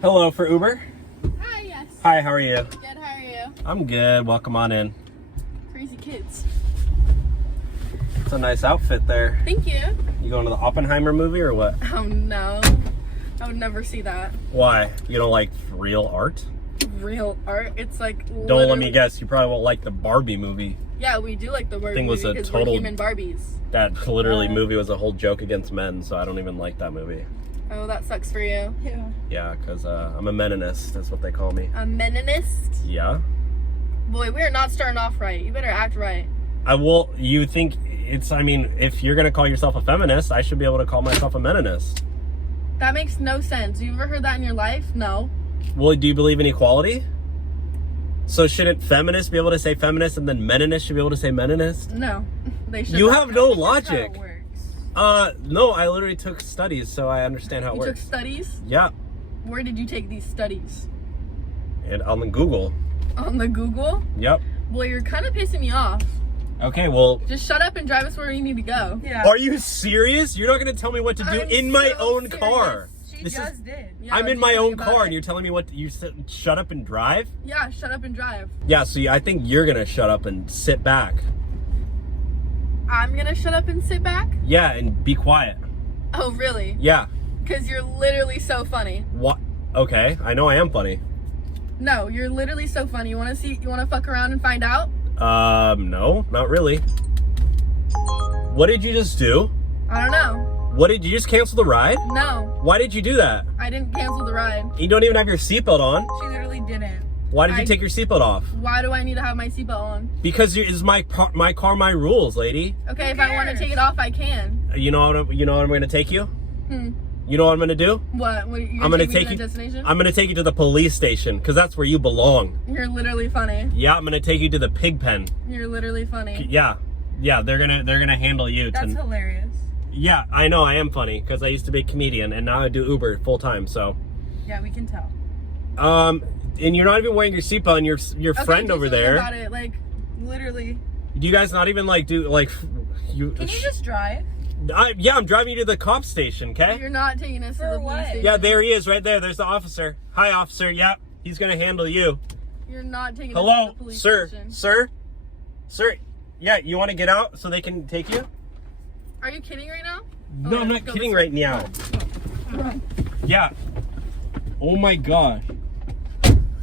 Hello for Uber. Hi, yes. Hi, how are you? Good, how are you? I'm good. Welcome on in. Crazy kids. It's a nice outfit there. Thank you. You going to the Oppenheimer movie or what? Oh no. I would never see that. Why? You don't like real art? Real art? It's like Don't let me guess. You probably won't like the Barbie movie. Yeah, we do like the Barbie Thing was movie a because total- we're human Barbies. That literally movie was a whole joke against men, so I don't even like that movie. Oh, that sucks for you. Yeah. Yeah, because I'm a meninist. That's what they call me. A meninist? Yeah? Boy, we are not starting off right. You better act right. You think it's, I mean, if you're going to call yourself a feminist, I should be able to call myself a meninist. That makes no sense. You ever heard that in your life? No. Well, do you believe in equality? So shouldn't feminists be able to say feminist and then meninists should be able to say meninist? No. They should. You not. have no logic. That's how it works. No, I literally took studies, so I understand how it You works. took studies? Yeah. Where did you take these studies? And on the Google. On the Google? Yep. Boy, you're kind of pissing me off. Okay, well. Just shut up and drive us where you need to go. Yeah. Are you serious? You're not going to tell me what to do I'm in my so own serious. car. She This just is- did. Yeah, I'm what in do my you think own about car it? and you're telling me what you said, shut up and drive? Yeah, shut up and drive. Yeah, so I think you're going to shut up and sit back. I'm gonna shut up and sit back? Yeah, and be quiet. Oh, really? Yeah. Because you're literally so funny. What? Okay, I know I am funny. No, you're literally so funny. You wanna fuck around and find out? No, not really. What did you just do? I don't know. What did you just cancel the ride? No, Why did you do that? I didn't cancel the ride. You don't even have your seatbelt on. She literally didn't. Why did you I- take your seatbelt off? Why do I need to have my seatbelt on? Because it's my car, my rules, lady. Okay, Who if I want to cares? take it off, I can. You know what I'm going to take you? Hmm. You know what I'm going to do? What? You're I'm going to take me take to you. the destination? I'm going to take you to the police station because that's where you belong. You're literally funny. Yeah, I'm going to take you to the pig pen. You're literally funny. Yeah, they're gonna handle you. That's hilarious. Yeah, I know I am funny because I used to be a comedian and now I do Uber full time. So, Yeah, we can tell. and you're not even wearing your seatbelt, and your Okay, friend do over something there. About it. Like, literally. Do you guys not even do you? Can you just drive? Yeah, I'm driving you to the cop station. Okay. You're not taking us to For the what? police station. Yeah, there he is, right there. There's the officer. Hi, officer. Yeah, he's gonna handle you. You're not taking us Hello, to the police sir. station. Sir. Yeah, you want to get out so they can take you? Are you kidding right now? No, I'm not go kidding this right way. now. Come on. Yeah. Oh my gosh.